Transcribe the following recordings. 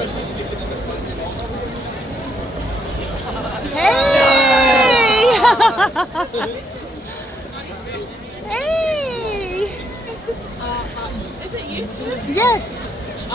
Hey! Hey! Is it you too? Yes.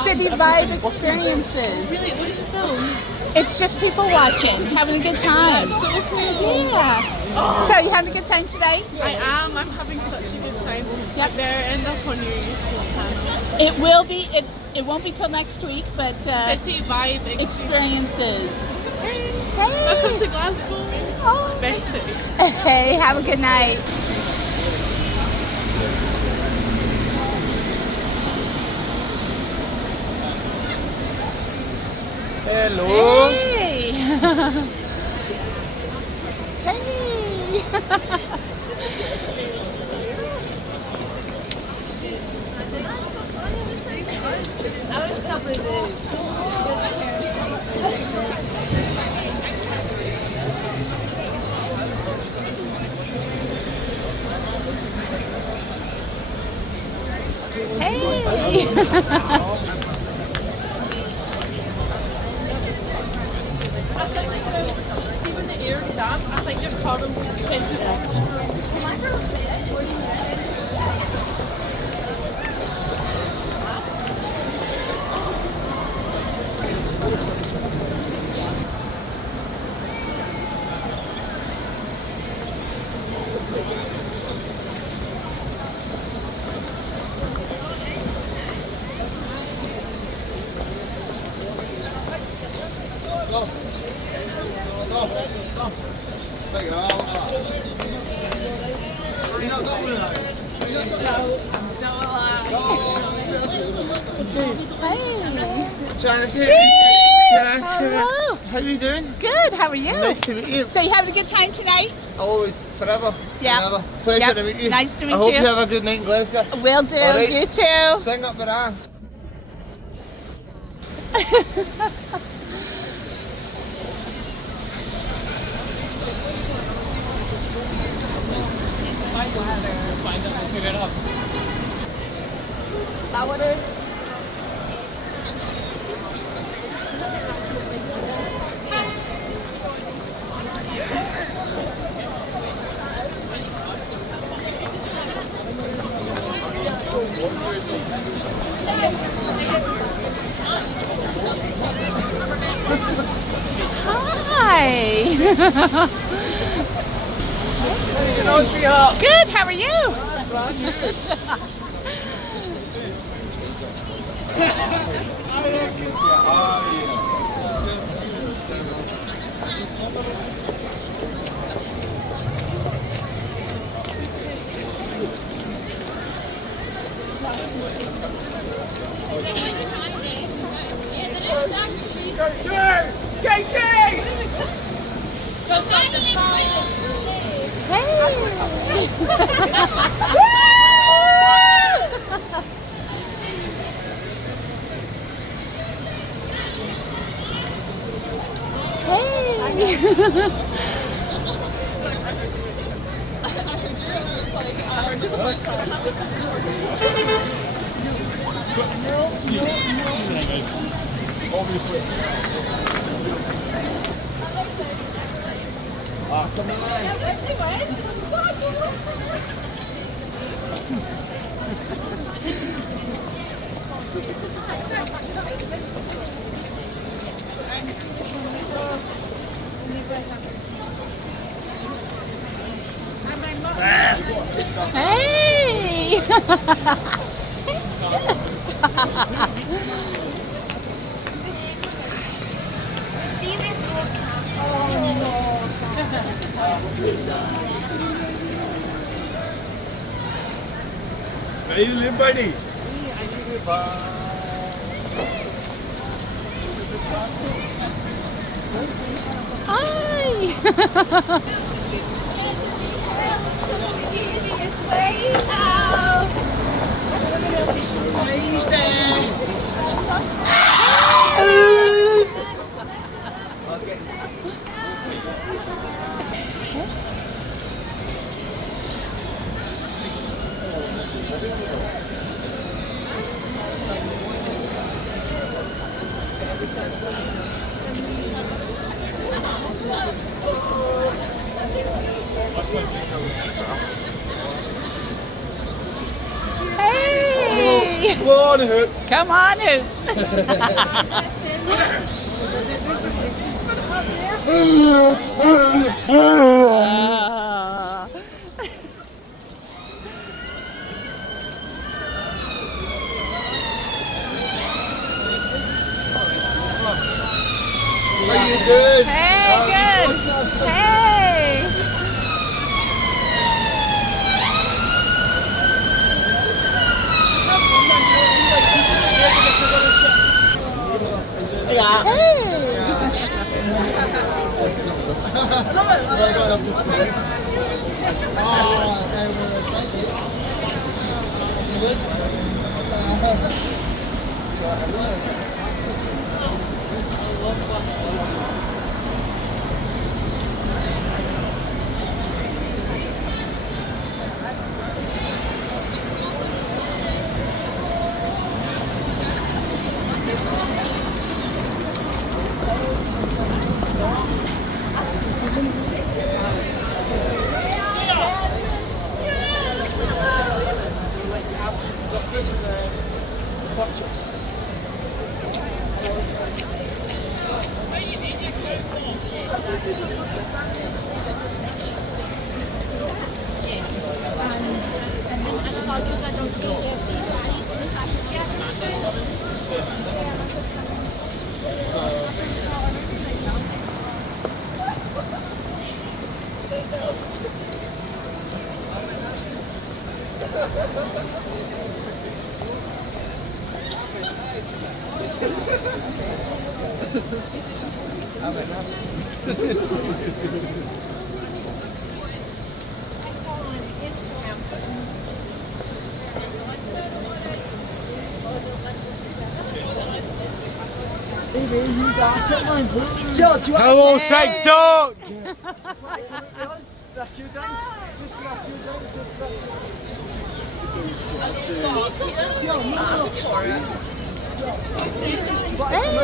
City Vibe Experiences. Really? What did you film? It's just people watching, having a good time. That's so cool. Yeah. So you having a good time today? I am. I'm having such a good time. Yep. They're end up on your YouTube channel. It will be. It won't be till next week, but City Vibe Experiences. Hey. Hey. Welcome to Glasgow. Oh. Best city. Hey, have a good night. Hello. Hey. Hey. That was probably Hey. See when the air is up, I think there's probably Hello. How are you doing? Good. How are you? Nice to meet you. So you having a good time tonight? Always, forever. Yeah. Forever. Pleasure Yep. to meet you. Nice to meet I hope you. you have a good night in Glasgow. Will do. All right. You too. Sing up with that. Find out and figure it out. Hi. You know, sweetheart. Good. How are you? Obviously. Come Hey! Where you live, buddy? Hi! Hey! Go on, Hoops. Come on, Hoops. Are you good? Hey, good. Hey. Yeah. Hello, TikTok! Hey.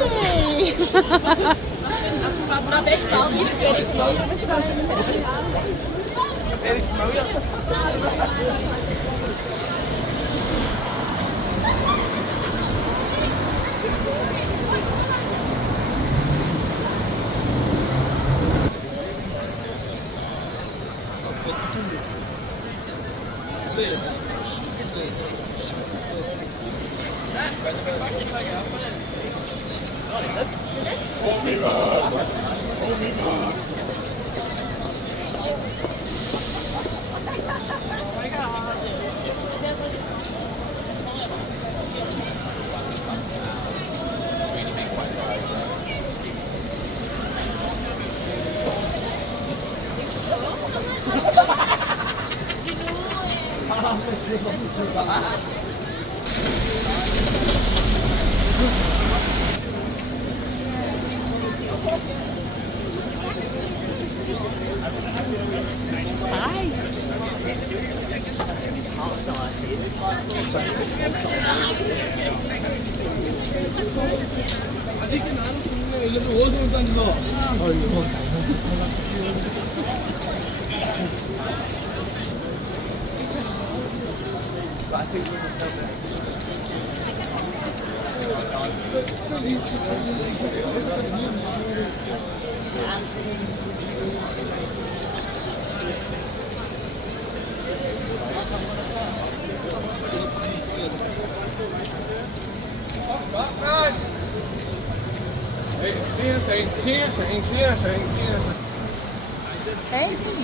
Hey. Hey.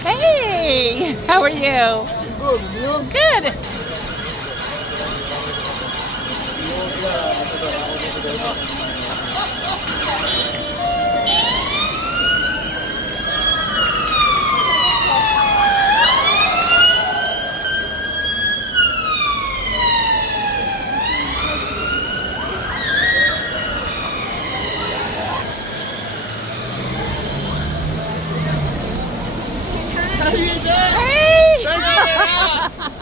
Hey, how are you? Good, and you? Good. How you doing? Hey! Check it out!